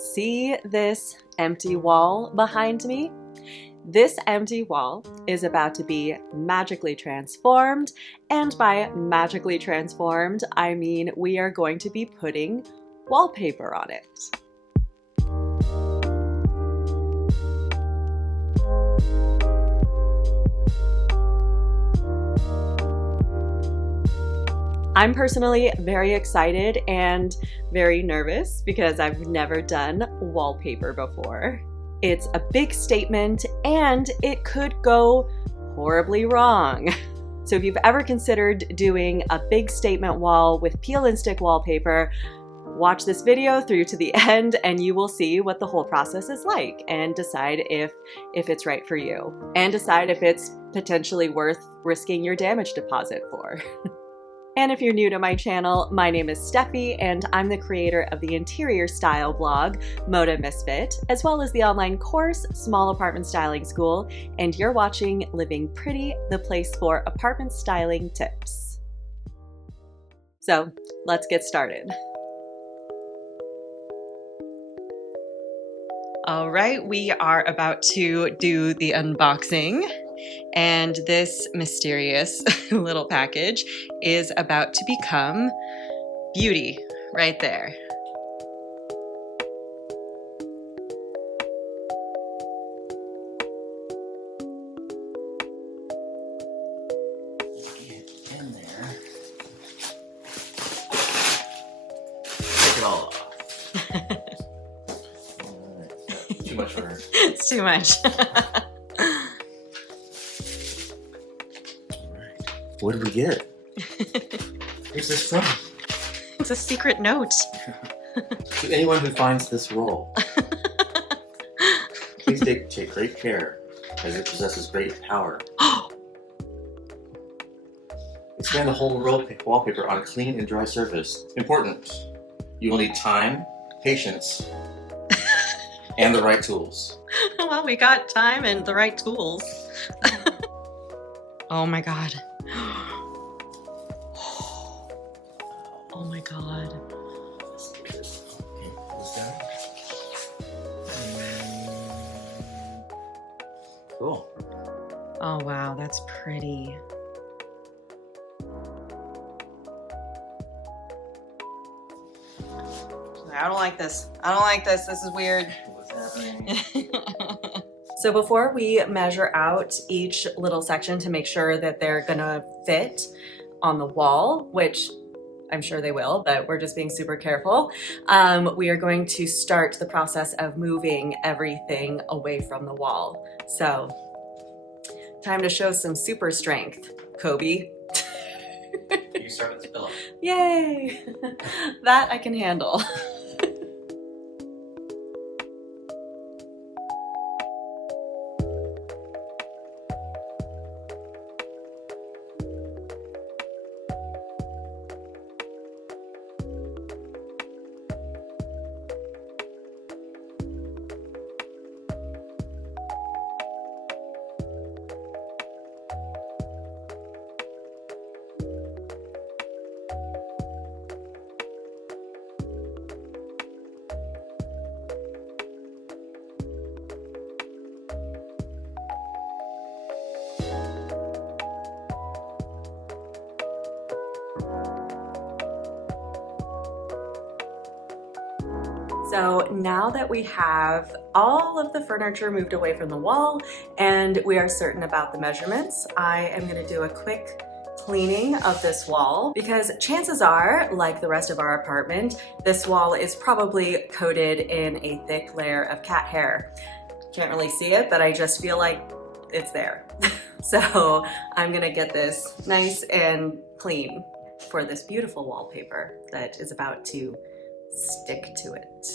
See this empty wall behind me? This empty wall is about to be magically transformed, and by magically transformed, I mean we are going to be putting wallpaper on it. I'm personally very excited and very nervous because I've never done wallpaper before. It's a big statement and it could go horribly wrong. So if you've ever considered doing a big statement wall with peel and stick wallpaper, watch this video through to the end and you will see what the whole process is like and decide if it's right for you and decide if it's potentially worth risking your damage deposit for. And if you're new to my channel, my name is Steffi and I'm the creator of the interior style blog, Moda Misfit, as well as the online course, Small Apartment Styling School, and you're watching Living Pretty, the place for apartment styling tips. So let's get started. All right, we are about to do the unboxing. And this mysterious little package is about to become beauty right there. Get in there. Take it all off. All right. Too much for her. It's too much. What did we get? Where's this from? It's a secret note. To anyone who finds this roll, please take great care, as it possesses great power. Expand the whole roll wallpaper on a clean and dry surface. Important. You will need time, patience, and the right tools. Well, we got time and the right tools. Oh my God. Oh my God. Cool. Oh wow, that's pretty. I don't like this. I don't like this. This is weird. What's happening? So before we measure out each little section to make sure that they're gonna fit on the wall, which I'm sure they will, but we're just being super careful, we are going to start the process of moving everything away from the wall. So, time to show some super strength, Kobe. You start with the pillow. Yay! That I can handle. So now that we have all of the furniture moved away from the wall and we are certain about the measurements, I am going to do a quick cleaning of this wall because chances are, like the rest of our apartment, this wall is probably coated in a thick layer of cat hair. Can't really see it, but I just feel like it's there. So I'm going to get this nice and clean for this beautiful wallpaper that is about to stick to it.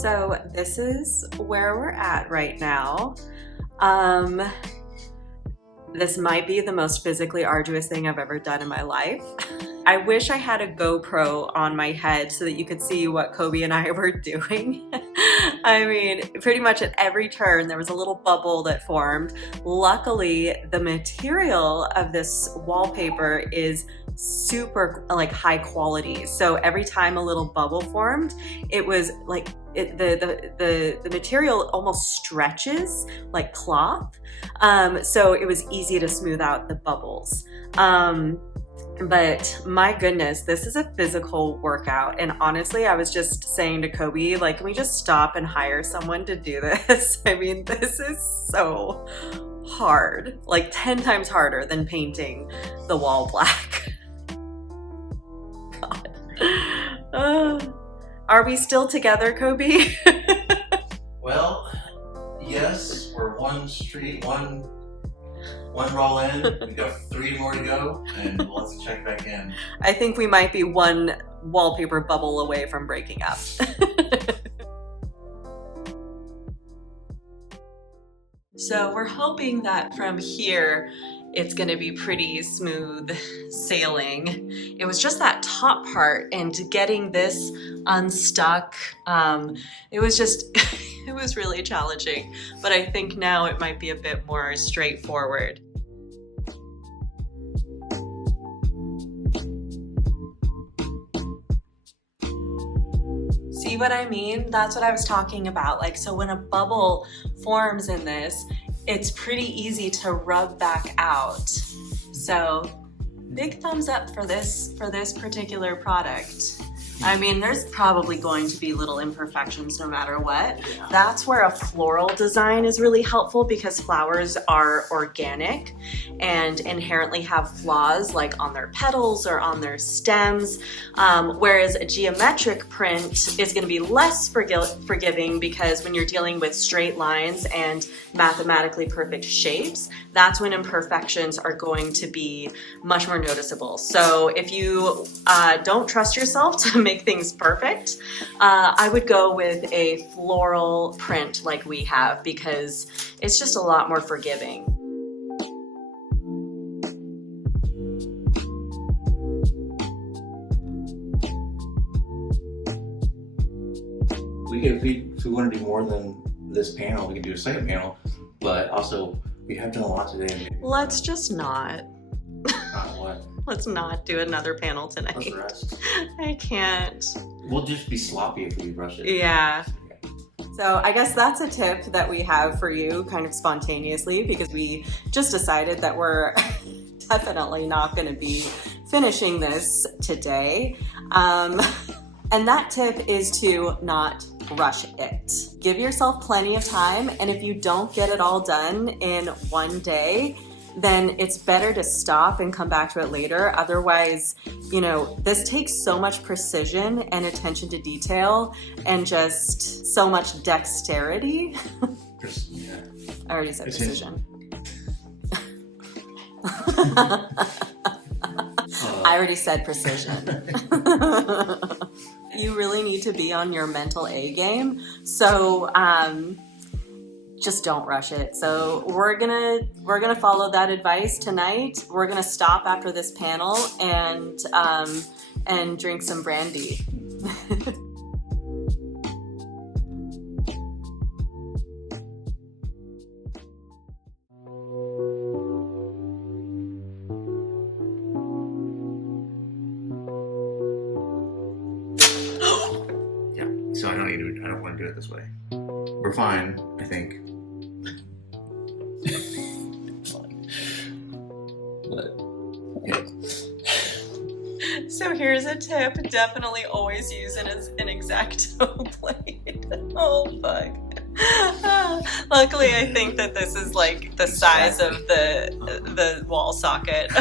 So this is where we're at right now. This might be the most physically arduous thing I've ever done in my life. I wish I had a GoPro on my head so that you could see what Kobe and I were doing. I mean, pretty much at every turn there was a little bubble that formed. Luckily, the material of this wallpaper is super like high quality. So every time a little bubble formed, it was like the material almost stretches like cloth. So it was easy to smooth out the bubbles. But my goodness, this is a physical workout. And honestly, I was just saying to Kobe, like, can we just stop and hire someone to do this? I mean, this is so hard, like 10 times harder than painting the wall black. God. Are we still together, Kobe? Well, yes, we're one roll in. We got 3 more to go, and let's check back in. I think we might be one wallpaper bubble away from breaking up. So we're hoping that from here, it's gonna be pretty smooth sailing. It was just that top part, and getting this unstuck, it was just, it was really challenging. But I think now it might be a bit more straightforward. See what I mean? That's what I was talking about. Like, so when a bubble forms in this, it's pretty easy to rub back out. So big thumbs up for this particular product. I mean, there's probably going to be little imperfections no matter what. Yeah. That's where a floral design is really helpful, because flowers are organic and inherently have flaws like on their petals or on their stems, whereas a geometric print is going to be less forgiving, because when you're dealing with straight lines and mathematically perfect shapes, that's when imperfections are going to be much more noticeable. So if you don't trust yourself to make things perfect, I would go with a floral print like we have, because it's just a lot more forgiving. If we want to do more than this panel, we can do a second panel, but also we have done a lot today. Let's just not. What? Let's not do another panel tonight. Let's rest. I can't. We'll just be sloppy if we rush it. Yeah. So I guess that's a tip that we have for you kind of spontaneously, because we just decided that we're definitely not going to be finishing this today. And that tip is to not rush it. Give yourself plenty of time, and if you don't get it all done in one day, then it's better to stop and come back to it later. Otherwise, you know, this takes so much precision and attention to detail and just so much dexterity. Yeah. I already said precision. I already said precision. You really need to be on your mental A game. So just don't rush it. So we're gonna follow that advice tonight. We're gonna stop after this panel and drink some brandy. So I don't want to do it this way. We're fine, I think. But yeah. So here's a tip: definitely always use an X-Acto blade. Oh fuck. Luckily, I think that this is like the size of the wall socket.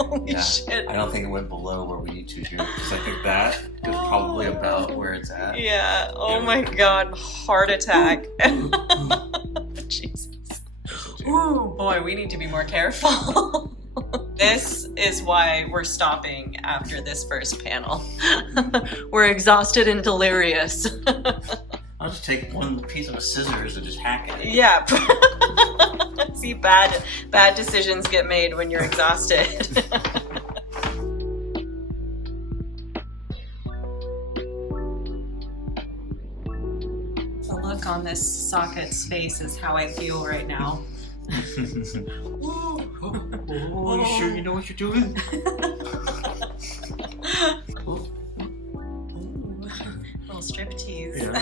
Holy shit. I don't think it went below where we need to do, because I think that is probably about where it's at. Yeah. Oh my god. Heart attack. Jesus. Ooh, boy, we need to be more careful. This is why we're stopping after this first panel. We're exhausted and delirious. I'll just take one piece of a scissors and just hack it. Yeah. See, bad decisions get made when you're exhausted. The look on this socket's face is how I feel right now. Oh, you sure you know what you're doing? Little striptease. Yeah.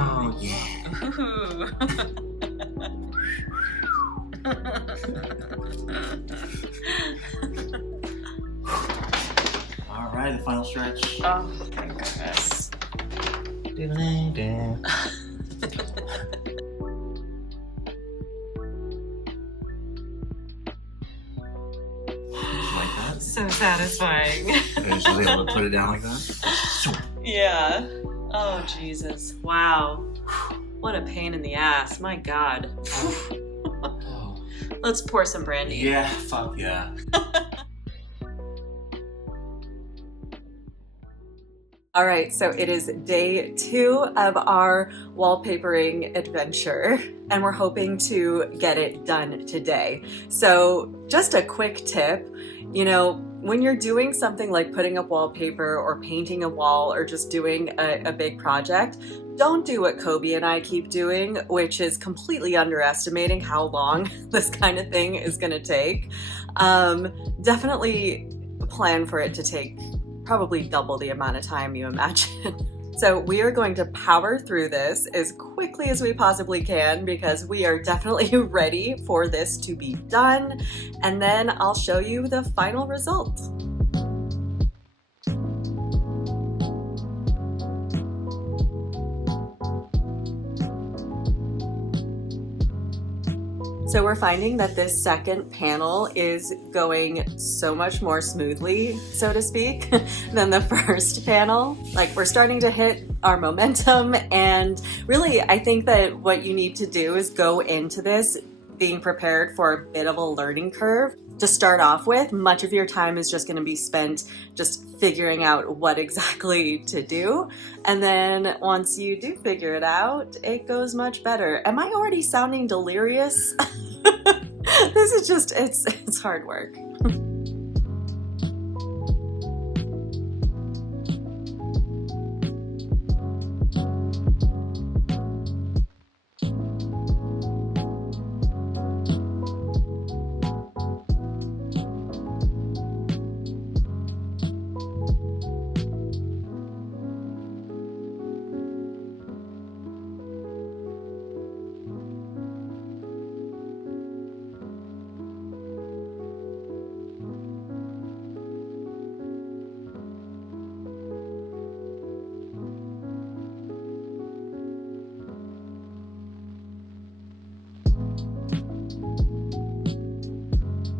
Oh, yeah. All right, the final stretch. Oh, thank goodness. Like that. So satisfying. I just was able to put it down like that. Yeah. Oh, Jesus. Wow. What a pain in the ass. My God. Oh. Let's pour some brandy. Yeah, fuck yeah. All right, so it is day 2 of our wallpapering adventure, and we're hoping to get it done today. So just a quick tip, you know, when you're doing something like putting up wallpaper or painting a wall or just doing a big project, don't do what Kobe and I keep doing, which is completely underestimating how long this kind of thing is gonna take. Definitely plan for it to take probably double the amount of time you imagine. So we are going to power through this as quickly as we possibly can because we are definitely ready for this to be done. And then I'll show you the final result. So we're finding that this second panel is going so much more smoothly, so to speak, than the first panel. Like, we're starting to hit our momentum, and really I think that what you need to do is go into this being prepared for a bit of a learning curve. To start off with, much of your time is just going to be spent just figuring out what exactly to do. And then once you do figure it out, it goes much better. Am I already sounding delirious? This is just, it's hard work.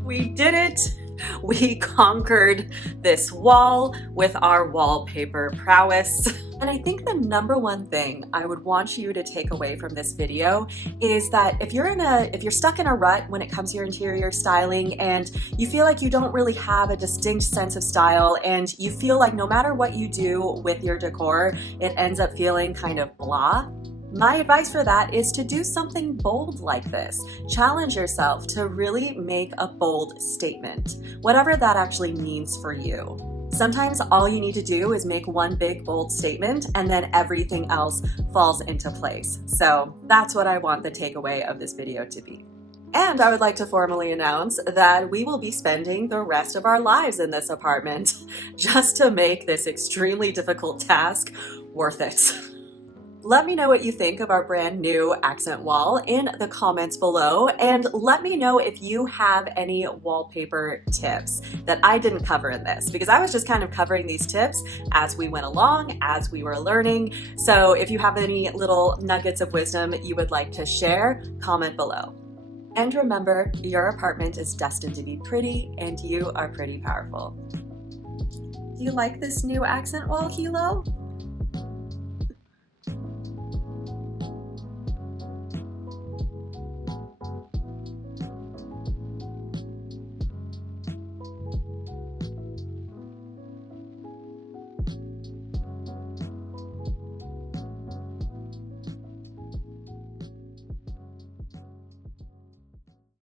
We did it! We conquered this wall with our wallpaper prowess. And I think the number one thing I would want you to take away from this video is that if you're stuck in a rut when it comes to your interior styling and you feel like you don't really have a distinct sense of style and you feel like no matter what you do with your decor, it ends up feeling kind of blah, my advice for that is to do something bold like this. Challenge yourself to really make a bold statement, whatever that actually means for you. Sometimes all you need to do is make one big bold statement and then everything else falls into place. So that's what I want the takeaway of this video to be. And I would like to formally announce that we will be spending the rest of our lives in this apartment just to make this extremely difficult task worth it. Let me know what you think of our brand new accent wall in the comments below, and let me know if you have any wallpaper tips that I didn't cover in this, because I was just kind of covering these tips as we went along, as we were learning. So if you have any little nuggets of wisdom you would like to share, comment below. And remember, your apartment is destined to be pretty, and you are pretty powerful. Do you like this new accent wall, Kilo?